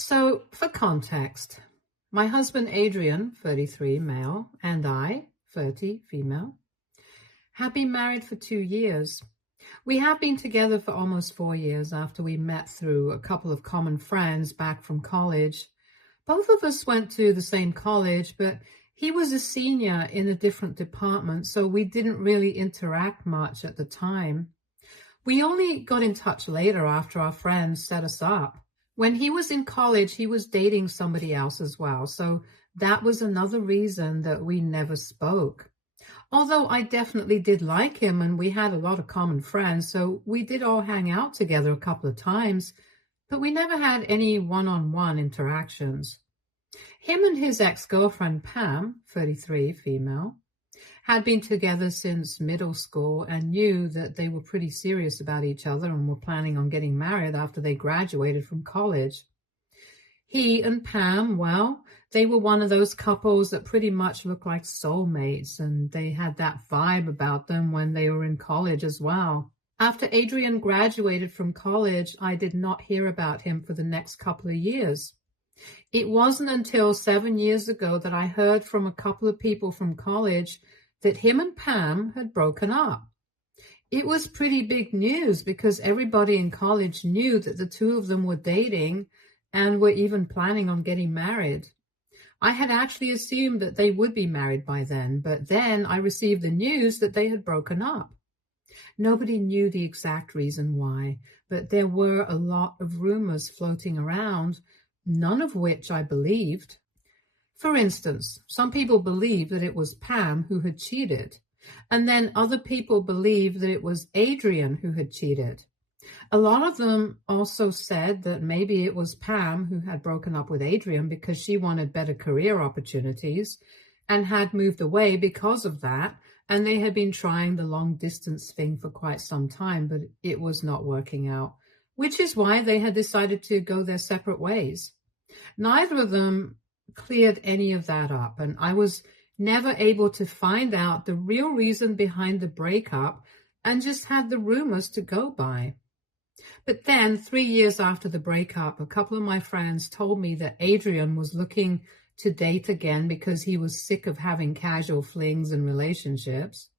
So, for context, my husband Adrian, 33, male, and I, 30, female, have been married for 2 years. We have been together for almost 4 years after we met through a couple of common friends back from college. Both of us went to the same college, but he was a senior in a different department, so we didn't really interact much at the time. We only got in touch later after our friends set us up. When he was in college, he was dating somebody else as well, so that was another reason that we never spoke. Although I definitely did like him and we had a lot of common friends, so we did all hang out together a couple of times, but we never had any one-on-one interactions. Him and his ex-girlfriend Pam, 33, female, had been together since middle school and knew that they were pretty serious about each other and were planning on getting married after they graduated from college. He and Pam, well, they were one of those couples that pretty much looked like soulmates, and they had that vibe about them when they were in college as well. After Adrian graduated from college, I did not hear about him for the next couple of years. It wasn't until 7 years ago that I heard from a couple of people from college that him and Pam had broken up. It was pretty big news because everybody in college knew that the two of them were dating and were even planning on getting married. I had actually assumed that they would be married by then, but then I received the news that they had broken up. Nobody knew the exact reason why, but there were a lot of rumors floating around, none of which I believed. For instance, some people believed that it was Pam who had cheated, and then other people believed that it was Adrian who had cheated. A lot of them also said that maybe it was Pam who had broken up with Adrian because she wanted better career opportunities and had moved away because of that, and they had been trying the long-distance thing for quite some time, but it was not working out, which is why they had decided to go their separate ways. Neither of them cleared any of that up, and I was never able to find out the real reason behind the breakup and just had the rumors to go by. But then, 3 years after the breakup, a couple of my friends told me that Adrian was looking to date again because he was sick of having casual flings and relationships.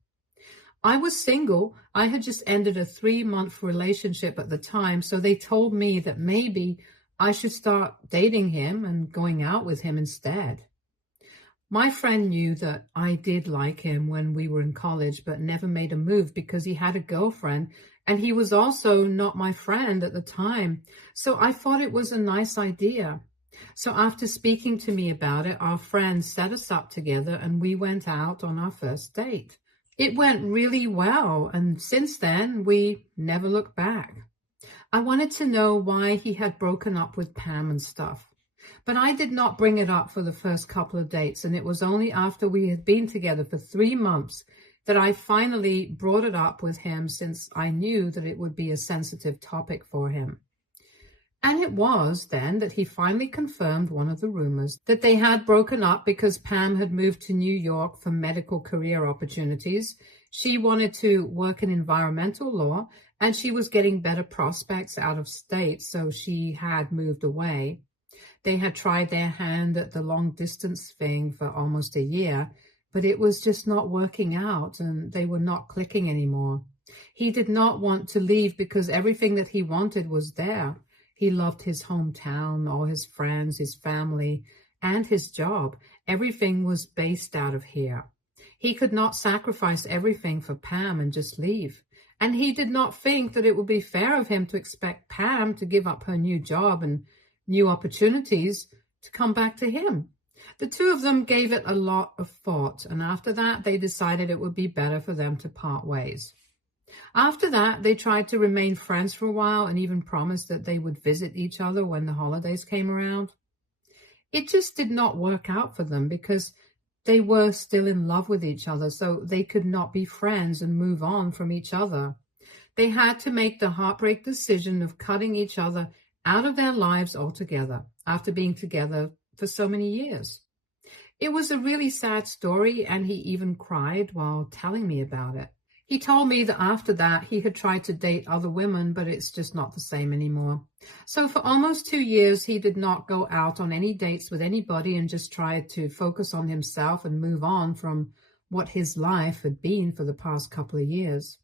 I was single. I had just ended a 3-month relationship at the time, so they told me that maybe I should start dating him and going out with him instead. My friend knew that I did like him when we were in college, but never made a move because he had a girlfriend, and he was also not my friend at the time. So I thought it was a nice idea. So after speaking to me about it, our friends set us up together and we went out on our first date. It went really well, and since then, we never looked back. I wanted to know why he had broken up with Pam and stuff, but I did not bring it up for the first couple of dates, and it was only after we had been together for 3 months that I finally brought it up with him, since I knew that it would be a sensitive topic for him. And it was then that he finally confirmed one of the rumors, that they had broken up because Pam had moved to New York for medical career opportunities. She wanted to work in environmental law, and she was getting better prospects out of state, so she had moved away. They had tried their hand at the long-distance thing for almost a year, but it was just not working out, and they were not clicking anymore. He did not want to leave because everything that he wanted was there. He loved his hometown, all his friends, his family, and his job. Everything was based out of here. He could not sacrifice everything for Pam and just leave. And he did not think that it would be fair of him to expect Pam to give up her new job and new opportunities to come back to him. The two of them gave it a lot of thought, and after that, they decided it would be better for them to part ways. After that, they tried to remain friends for a while and even promised that they would visit each other when the holidays came around. It just did not work out for them because they were still in love with each other, so they could not be friends and move on from each other. They had to make the heartbreak decision of cutting each other out of their lives altogether after being together for so many years. It was a really sad story, and he even cried while telling me about it. He told me that after that, he had tried to date other women, but it's just not the same anymore. So for almost 2 years, he did not go out on any dates with anybody and just tried to focus on himself and move on from what his life had been for the past couple of years.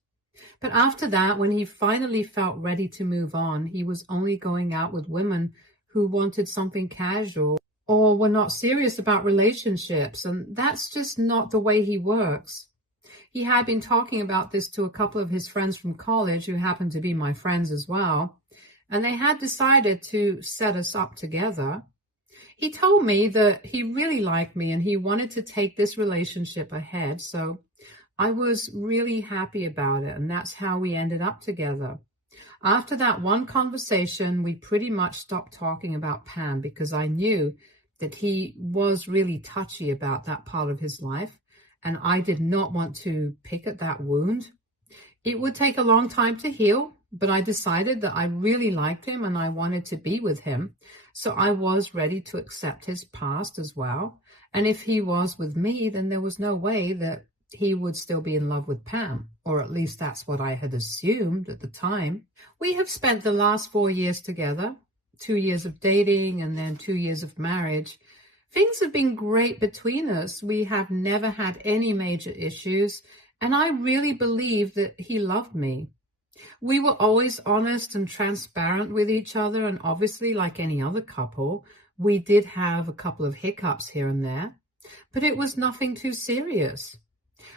But after that, when he finally felt ready to move on, he was only going out with women who wanted something casual or were not serious about relationships. And that's just not the way he works. He had been talking about this to a couple of his friends from college who happened to be my friends as well, and they had decided to set us up together. He told me that he really liked me and he wanted to take this relationship ahead, so I was really happy about it, and that's how we ended up together. After that one conversation, we pretty much stopped talking about Pam because I knew that he was really touchy about that part of his life, and I did not want to pick at that wound. It would take a long time to heal, but I decided that I really liked him and I wanted to be with him. So I was ready to accept his past as well. And if he was with me, then there was no way that he would still be in love with Pam, or at least that's what I had assumed at the time. We have spent the last 4 years together, 2 years of dating and then 2 years of marriage. Things have been great between us. We have never had any major issues, and I really believe that he loved me. We were always honest and transparent with each other, and obviously, like any other couple, we did have a couple of hiccups here and there, but it was nothing too serious.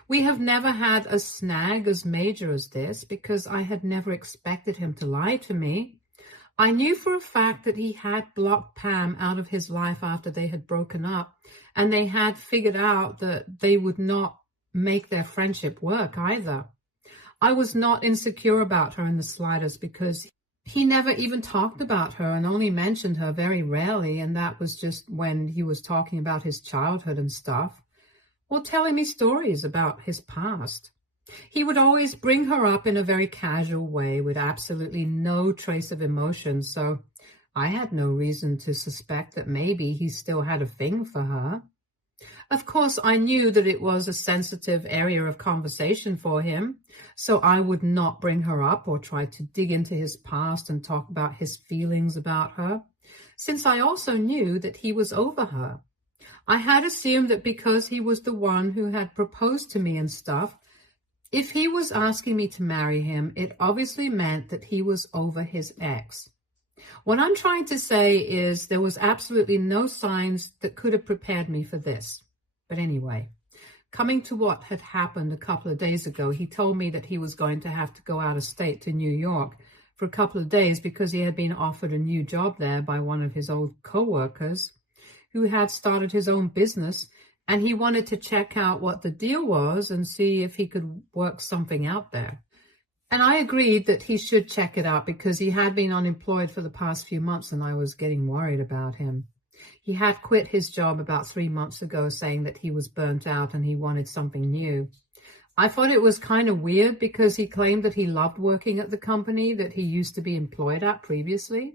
We have never had a snag as major as this because I had never expected him to lie to me. I knew for a fact that he had blocked Pam out of his life after they had broken up, and they had figured out that they would not make their friendship work either. I was not insecure about her in the slightest because he never even talked about her and only mentioned her very rarely, and that was just when he was talking about his childhood and stuff, or telling me stories about his past. He would always bring her up in a very casual way with absolutely no trace of emotion, so I had no reason to suspect that maybe he still had a thing for her. Of course, I knew that it was a sensitive area of conversation for him, so I would not bring her up or try to dig into his past and talk about his feelings about her, since I also knew that he was over her. I had assumed that because he was the one who had proposed to me and stuff, if he was asking me to marry him, it obviously meant that he was over his ex. What I'm trying to say is there was absolutely no signs that could have prepared me for this. But anyway, coming to what had happened a couple of days ago, he told me that he was going to have to go out of state to New York for a couple of days because he had been offered a new job there by one of his old co-workers who had started his own business, and he wanted to check out what the deal was and see if he could work something out there. And I agreed that he should check it out because he had been unemployed for the past few months and I was getting worried about him. He had quit his job about 3 months ago, saying that he was burnt out and he wanted something new. I thought it was kind of weird because he claimed that he loved working at the company that he used to be employed at previously.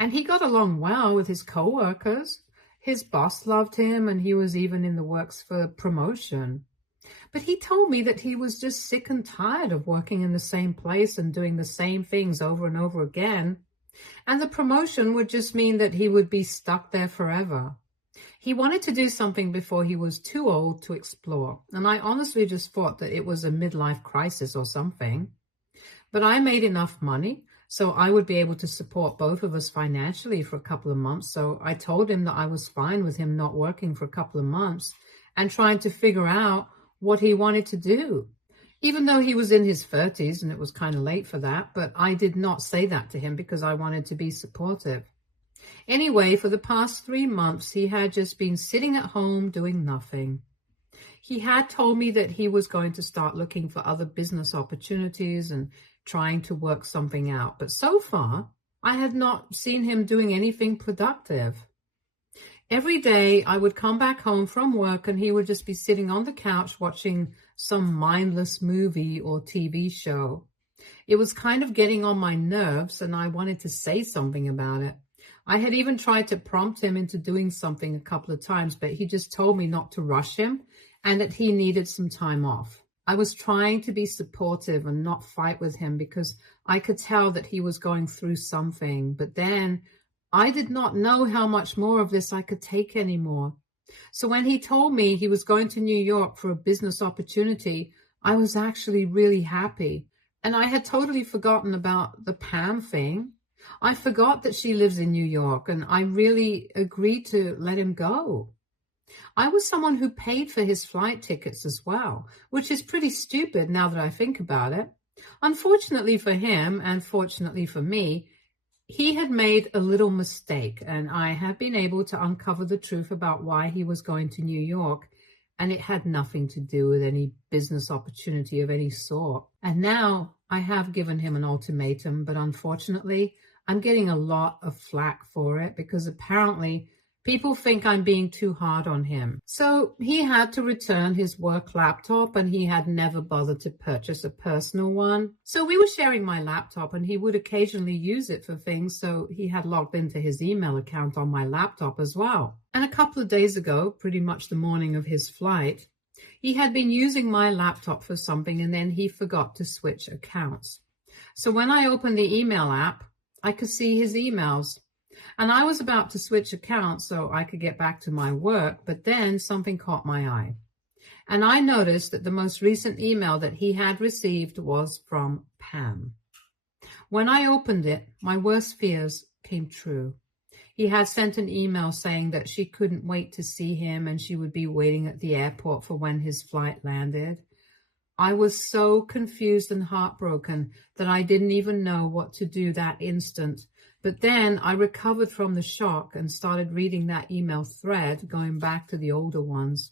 And he got along well with his co-workers. His boss loved him and he was even in the works for promotion. But he told me that he was just sick and tired of working in the same place and doing the same things over and over again. And the promotion would just mean that he would be stuck there forever. He wanted to do something before he was too old to explore. And I honestly just thought that it was a midlife crisis or something. But I made enough money, so I would be able to support both of us financially for a couple of months. So I told him that I was fine with him not working for a couple of months and trying to figure out what he wanted to do, even though he was in his 30s and it was kind of late for that. But I did not say that to him because I wanted to be supportive. Anyway, for the past 3 months, he had just been sitting at home doing nothing. He had told me that he was going to start looking for other business opportunities and trying to work something out. But so far, I had not seen him doing anything productive. Every day I would come back home from work and he would just be sitting on the couch watching some mindless movie or TV show. It was kind of getting on my nerves and I wanted to say something about it. I had even tried to prompt him into doing something a couple of times, but he just told me not to rush him and that he needed some time off. I was trying to be supportive and not fight with him because I could tell that he was going through something. But then I did not know how much more of this I could take anymore. So when he told me he was going to New York for a business opportunity, I was actually really happy. And I had totally forgotten about the Pam thing. I forgot that she lives in New York, and I really agreed to let him go. I was someone who paid for his flight tickets as well, which is pretty stupid now that I think about it. Unfortunately for him, and fortunately for me, he had made a little mistake, and I have been able to uncover the truth about why he was going to New York, and it had nothing to do with any business opportunity of any sort. And now I have given him an ultimatum, but unfortunately, I'm getting a lot of flack for it because apparently people think I'm being too hard on him. So he had to return his work laptop, and he had never bothered to purchase a personal one. So we were sharing my laptop, and he would occasionally use it for things, so he had logged into his email account on my laptop as well. And a couple of days ago, pretty much the morning of his flight, he had been using my laptop for something, and then he forgot to switch accounts. So when I opened the email app, I could see his emails. And I was about to switch accounts so I could get back to my work, but then something caught my eye. And I noticed that the most recent email that he had received was from Pam. When I opened it, my worst fears came true. He had sent an email saying that she couldn't wait to see him and she would be waiting at the airport for when his flight landed. I was so confused and heartbroken that I didn't even know what to do that instant. But then I recovered from the shock and started reading that email thread, going back to the older ones.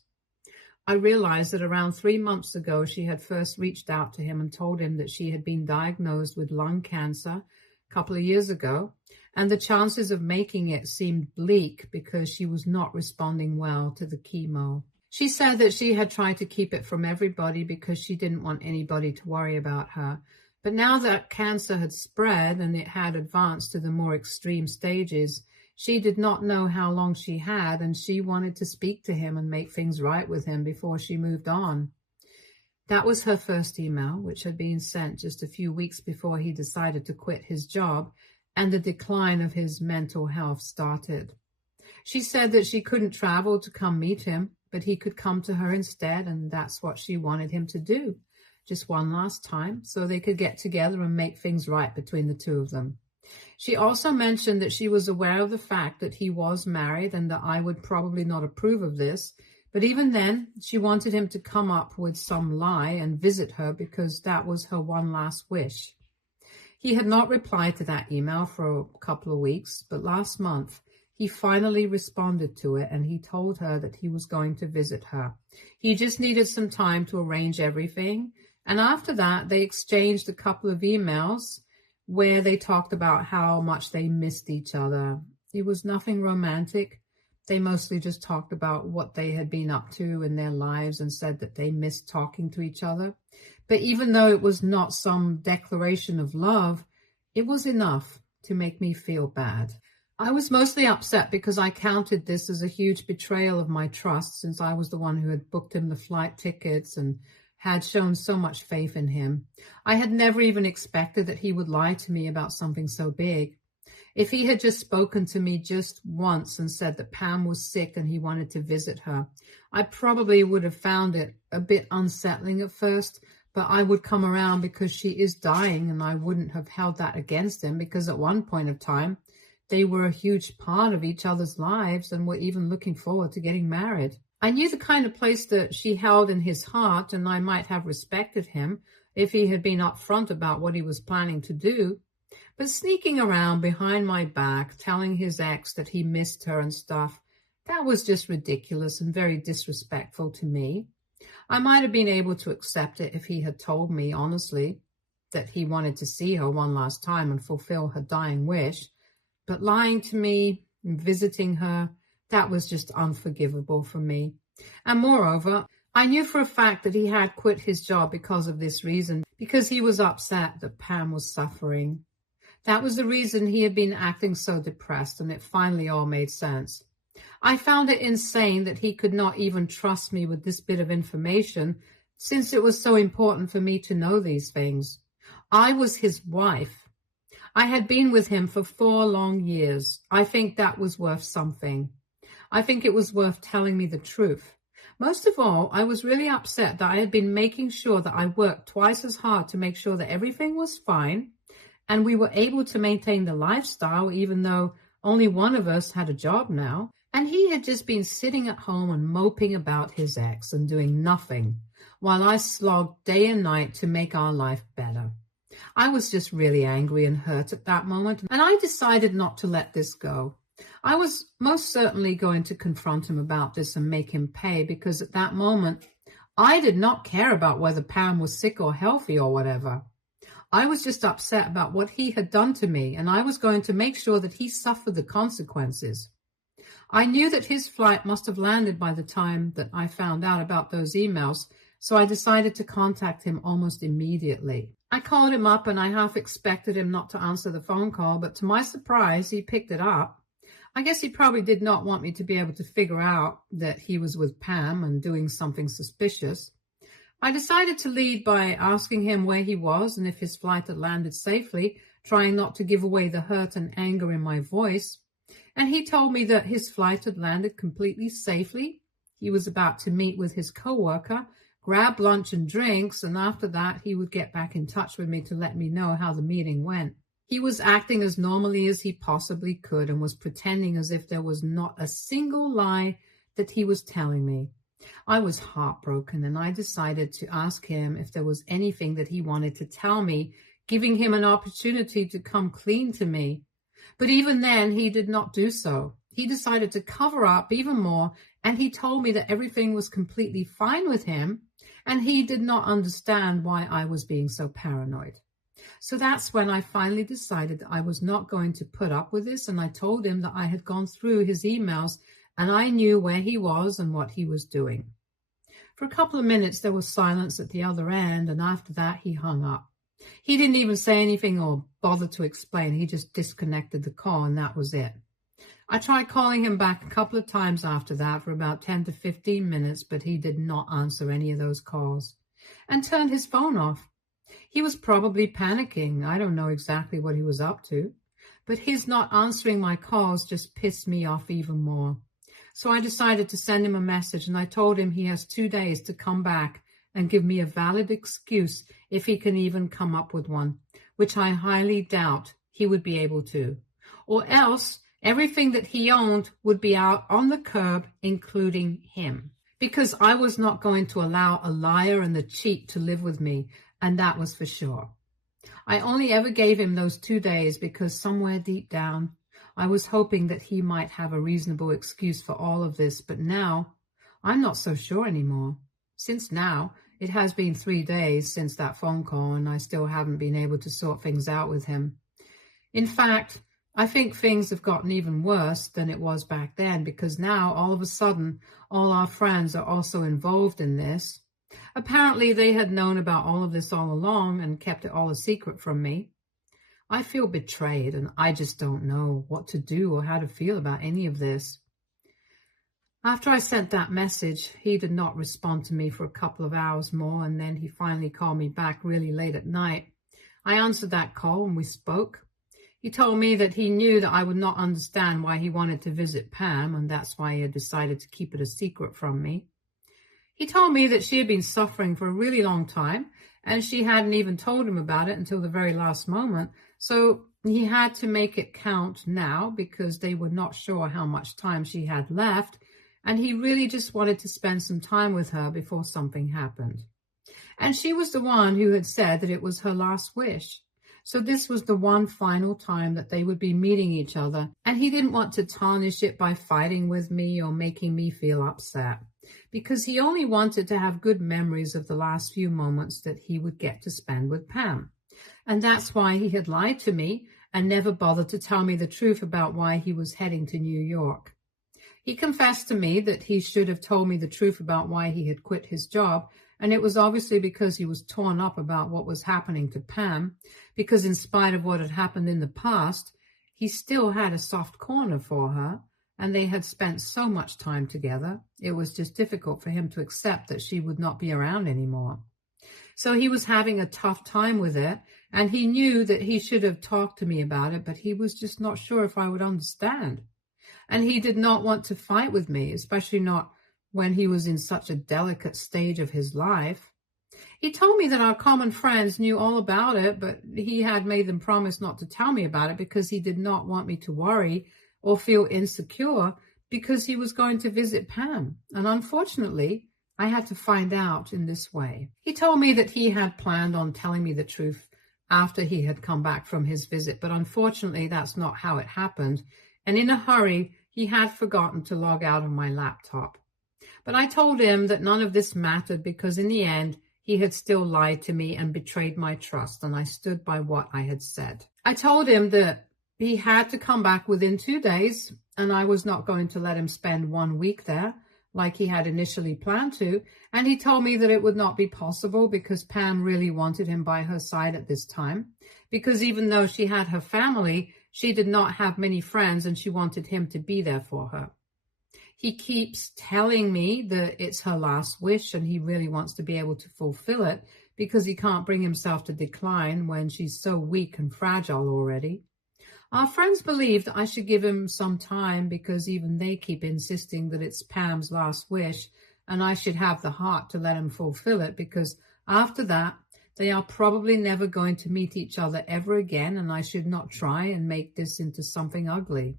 I realized that around 3 months ago, she had first reached out to him and told him that she had been diagnosed with lung cancer a couple of years ago, and the chances of making it seemed bleak because she was not responding well to the chemo. She said that she had tried to keep it from everybody because she didn't want anybody to worry about her. But now that cancer had spread and it had advanced to the more extreme stages, she did not know how long she had, and she wanted to speak to him and make things right with him before she moved on. That was her first email, which had been sent just a few weeks before he decided to quit his job and the decline of his mental health started. She said that she couldn't travel to come meet him, but he could come to her instead, and that's what she wanted him to do. Just one last time, so they could get together and make things right between the two of them. She also mentioned that she was aware of the fact that he was married and that I would probably not approve of this, but even then, she wanted him to come up with some lie and visit her because that was her one last wish. He had not replied to that email for a couple of weeks, but last month, he finally responded to it, and he told her that he was going to visit her. He just needed some time to arrange everything. And after that, they exchanged a couple of emails where they talked about how much they missed each other. It was nothing romantic. They mostly just talked about what they had been up to in their lives and said that they missed talking to each other. But even though it was not some declaration of love, it was enough to make me feel bad. I was mostly upset because I counted this as a huge betrayal of my trust, since I was the one who had booked him the flight tickets and had shown so much faith in him. I had never even expected that he would lie to me about something so big. If he had just spoken to me just once and said that Pam was sick and he wanted to visit her, I probably would have found it a bit unsettling at first, but I would come around because she is dying, and I wouldn't have held that against him because at one point of time, they were a huge part of each other's lives and were even looking forward to getting married. I knew the kind of place that she held in his heart, and I might have respected him if he had been upfront about what he was planning to do. But sneaking around behind my back, telling his ex that he missed her and stuff, that was just ridiculous and very disrespectful to me. I might have been able to accept it if he had told me honestly that he wanted to see her one last time and fulfill her dying wish. But lying to me and visiting her, that was just unforgivable for me. And moreover, I knew for a fact that he had quit his job because of this reason, because he was upset that Pam was suffering. That was the reason he had been acting so depressed, and it finally all made sense. I found it insane that he could not even trust me with this bit of information, since it was so important for me to know these things. I was his wife. I had been with him for 4 long years. I think that was worth something. I think it was worth telling me the truth. Most of all, I was really upset that I had been making sure that I worked twice as hard to make sure that everything was fine and we were able to maintain the lifestyle even though only one of us had a job now. And he had just been sitting at home and moping about his ex and doing nothing while I slogged day and night to make our life better. I was just really angry and hurt at that moment, and I decided not to let this go. I was most certainly going to confront him about this and make him pay, because at that moment, I did not care about whether Pam was sick or healthy or whatever. I was just upset about what he had done to me, and I was going to make sure that he suffered the consequences. I knew that his flight must have landed by the time that I found out about those emails, so I decided to contact him almost immediately. I called him up and I half expected him not to answer the phone call, but to my surprise, he picked it up. I guess he probably did not want me to be able to figure out that he was with Pam and doing something suspicious. I decided to lead by asking him where he was and if his flight had landed safely, trying not to give away the hurt and anger in my voice. And he told me that his flight had landed completely safely. He was about to meet with his coworker, grab lunch and drinks, and after that he would get back in touch with me to let me know how the meeting went. He was acting as normally as he possibly could and was pretending as if there was not a single lie that he was telling me. I was heartbroken, and I decided to ask him if there was anything that he wanted to tell me, giving him an opportunity to come clean to me. But even then, he did not do so. He decided to cover up even more, and he told me that everything was completely fine with him, and he did not understand why I was being so paranoid. So that's when I finally decided that I was not going to put up with this, and I told him that I had gone through his emails and I knew where he was and what he was doing. For a couple of minutes there was silence at the other end, and after that he hung up. He didn't even say anything or bother to explain. He just disconnected the call, and that was it. I tried calling him back a couple of times after that for about 10 to 15 minutes, but he did not answer any of those calls and turned his phone off. He was probably panicking. I don't know exactly what he was up to, but his not answering my calls just pissed me off even more. So I decided to send him a message, and I told him he has 2 days to come back and give me a valid excuse if he can even come up with one, which I highly doubt he would be able to. Or else everything that he owned would be out on the curb, including him. Because I was not going to allow a liar and a cheat to live with me, and that was for sure. I only ever gave him those 2 days because somewhere deep down, I was hoping that he might have a reasonable excuse for all of this, but now I'm not so sure anymore. Since now, it has been 3 days since that phone call, and I still haven't been able to sort things out with him. In fact, I think things have gotten even worse than it was back then, because now, all of a sudden, all our friends are also involved in this. Apparently, they had known about all of this all along and kept it all a secret from me. I feel betrayed, and I just don't know what to do or how to feel about any of this. After I sent that message, he did not respond to me for a couple of hours more, and then he finally called me back really late at night. I answered that call and we spoke. He told me that he knew that I would not understand why he wanted to visit Pam, and that's why he had decided to keep it a secret from me. He told me that she had been suffering for a really long time, and she hadn't even told him about it until the very last moment, so he had to make it count now because they were not sure how much time she had left, and he really just wanted to spend some time with her before something happened. And she was the one who had said that it was her last wish. So this was the one final time that they would be meeting each other, and he didn't want to tarnish it by fighting with me or making me feel upset, because he only wanted to have good memories of the last few moments that he would get to spend with Pam. And that's why he had lied to me and never bothered to tell me the truth about why he was heading to New York. He confessed to me that he should have told me the truth about why he had quit his job, and it was obviously because he was torn up about what was happening to Pam, because in spite of what had happened in the past, he still had a soft corner for her, and they had spent so much time together. It was just difficult for him to accept that she would not be around anymore. So he was having a tough time with it, and he knew that he should have talked to me about it, but he was just not sure if I would understand. And he did not want to fight with me, especially not when he was in such a delicate stage of his life. He told me that our common friends knew all about it, but he had made them promise not to tell me about it because he did not want me to worry or feel insecure because he was going to visit Pam. And unfortunately, I had to find out in this way. He told me that he had planned on telling me the truth after he had come back from his visit, but unfortunately, that's not how it happened. And in a hurry, he had forgotten to log out on my laptop. But I told him that none of this mattered because in the end, he had still lied to me and betrayed my trust, and I stood by what I had said. I told him that he had to come back within 2 days, and I was not going to let him spend 1 week there like he had initially planned to, and he told me that it would not be possible because Pam really wanted him by her side at this time, because even though she had her family, she did not have many friends, and she wanted him to be there for her. He keeps telling me that it's her last wish and he really wants to be able to fulfill it because he can't bring himself to decline when she's so weak and fragile already. Our friends believe that I should give him some time because even they keep insisting that it's Pam's last wish and I should have the heart to let him fulfill it because after that, they are probably never going to meet each other ever again and I should not try and make this into something ugly.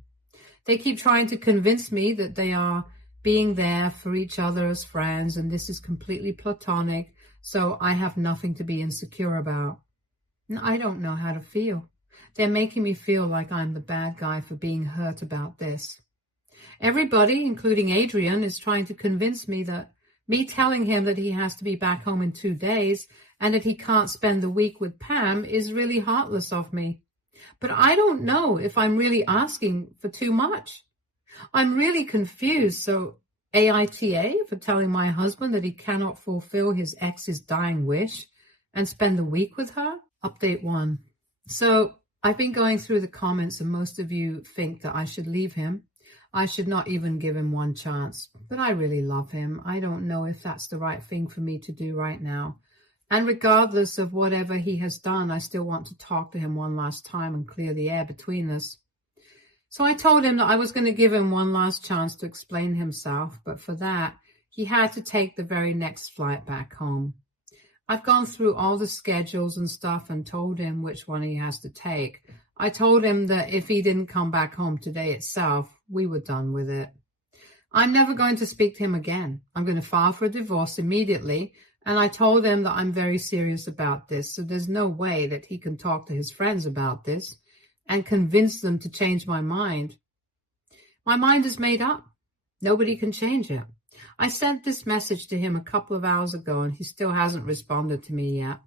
They keep trying to convince me that they are being there for each other as friends and this is completely platonic, so I have nothing to be insecure about. And I don't know how to feel. They're making me feel like I'm the bad guy for being hurt about this. Everybody, including Adrian, is trying to convince me that me telling him that he has to be back home in 2 days and that he can't spend the week with Pam is really heartless of me. But I don't know if I'm really asking for too much. I'm really confused. So AITA for telling my husband that he cannot fulfill his ex's dying wish and spend the week with her? Update 1. So I've been going through the comments and most of you think that I should leave him. I should not even give him one chance. But I really love him. I don't know if that's the right thing for me to do right now. And regardless of whatever he has done, I still want to talk to him one last time and clear the air between us. So I told him that I was going to give him one last chance to explain himself, but for that, he had to take the very next flight back home. I've gone through all the schedules and stuff and told him which one he has to take. I told him that if he didn't come back home today itself, we were done with it. I'm never going to speak to him again. I'm going to file for a divorce immediately. And I told him that I'm very serious about this, so there's no way that he can talk to his friends about this and convince them to change my mind. My mind is made up. Nobody can change it. I sent this message to him a couple of hours ago, and he still hasn't responded to me yet.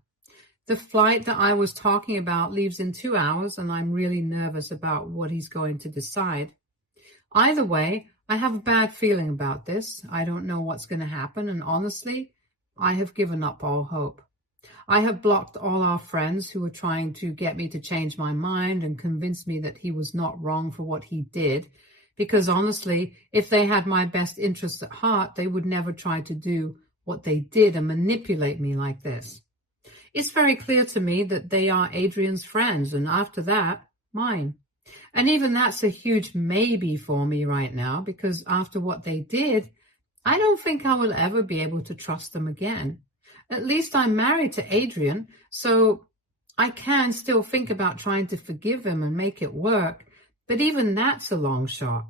The flight that I was talking about leaves in 2 hours, and I'm really nervous about what he's going to decide. Either way, I have a bad feeling about this. I don't know what's going to happen, and honestly, I have given up all hope. I have blocked all our friends who were trying to get me to change my mind and convince me that he was not wrong for what he did, because honestly, if they had my best interests at heart, they would never try to do what they did and manipulate me like this. It's very clear to me that they are Adrian's friends, and after that, mine. And even that's a huge maybe for me right now, because after what they did, I don't think I will ever be able to trust them again. At least I'm married to Adrian, so I can still think about trying to forgive him and make it work, but even that's a long shot.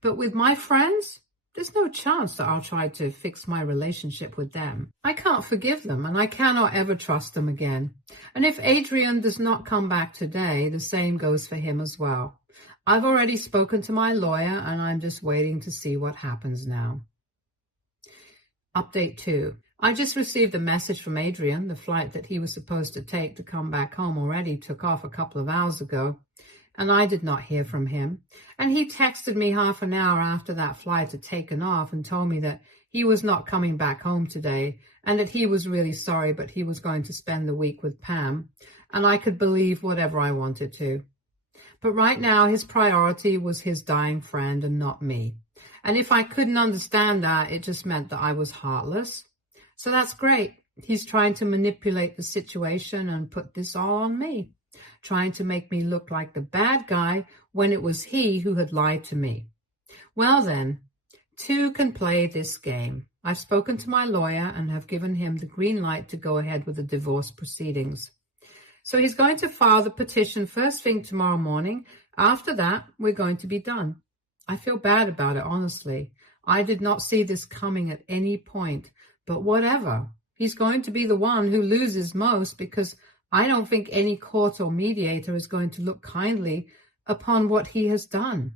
But with my friends, there's no chance that I'll try to fix my relationship with them. I can't forgive them, and I cannot ever trust them again. And if Adrian does not come back today, the same goes for him as well. I've already spoken to my lawyer, and I'm just waiting to see what happens now. Update 2. I just received a message from Adrian. The flight that he was supposed to take to come back home already took off a couple of hours ago, and I did not hear from him. And he texted me half an hour after that flight had taken off and told me that he was not coming back home today and that he was really sorry, but he was going to spend the week with Pam, and I could believe whatever I wanted to. But right now, his priority was his dying friend and not me. And if I couldn't understand that, it just meant that I was heartless. So that's great. He's trying to manipulate the situation and put this all on me, trying to make me look like the bad guy when it was he who had lied to me. Well then, two can play this game. I've spoken to my lawyer and have given him the green light to go ahead with the divorce proceedings. So he's going to file the petition first thing tomorrow morning. After that, we're going to be done. I feel bad about it, honestly. I did not see this coming at any point, but whatever. He's going to be the one who loses most because I don't think any court or mediator is going to look kindly upon what he has done.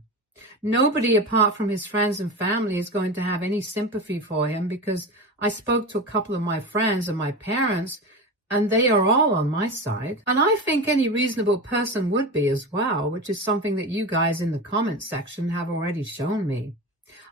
Nobody apart from his friends and family is going to have any sympathy for him because I spoke to a couple of my friends and my parents, and they are all on my side. And I think any reasonable person would be as well, which is something that you guys in the comments section have already shown me.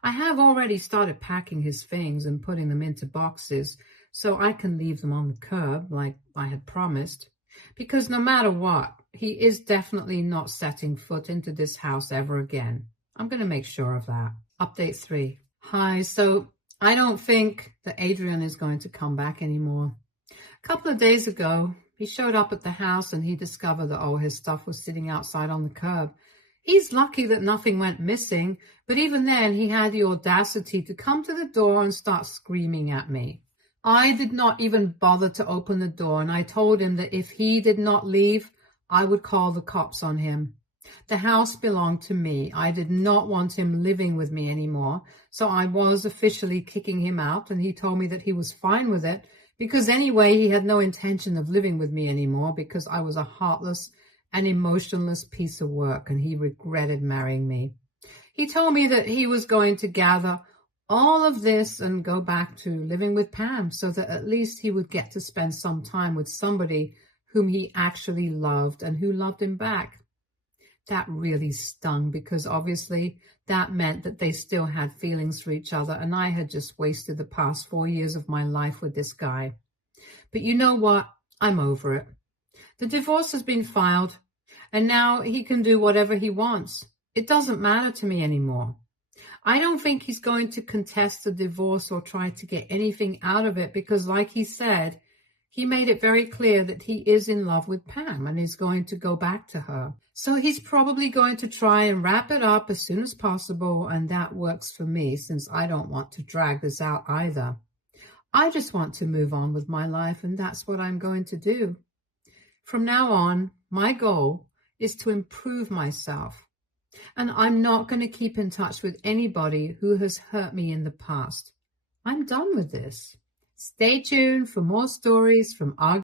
I have already started packing his things and putting them into boxes so I can leave them on the curb like I had promised. Because no matter what, he is definitely not setting foot into this house ever again. I'm going to make sure of that. Update 3. Hi, so I don't think that Adrian is going to come back anymore. A couple of days ago, he showed up at the house and he discovered that all his stuff was sitting outside on the curb. He's lucky that nothing went missing, but even then he had the audacity to come to the door and start screaming at me. I did not even bother to open the door, and I told him that if he did not leave, I would call the cops on him. The house belonged to me. I did not want him living with me anymore, so I was officially kicking him out, and he told me that he was fine with it because anyway he had no intention of living with me anymore because I was a heartless and emotionless piece of work, and he regretted marrying me. He told me that he was going to gather all of this and go back to living with Pam so that at least he would get to spend some time with somebody whom he actually loved and who loved him back. That really stung because obviously that meant that they still had feelings for each other, and I had just wasted the past 4 years of my life with this guy. But you know what? I'm over it. The divorce has been filed, and now he can do whatever he wants. It doesn't matter to me anymore. I don't think he's going to contest the divorce or try to get anything out of it because, like he said, he made it very clear that he is in love with Pam and is going to go back to her. So he's probably going to try and wrap it up as soon as possible, and that works for me since I don't want to drag this out either. I just want to move on with my life, and that's what I'm going to do. From now on, my goal is to improve myself. And I'm not going to keep in touch with anybody who has hurt me in the past. I'm done with this. Stay tuned for more stories from our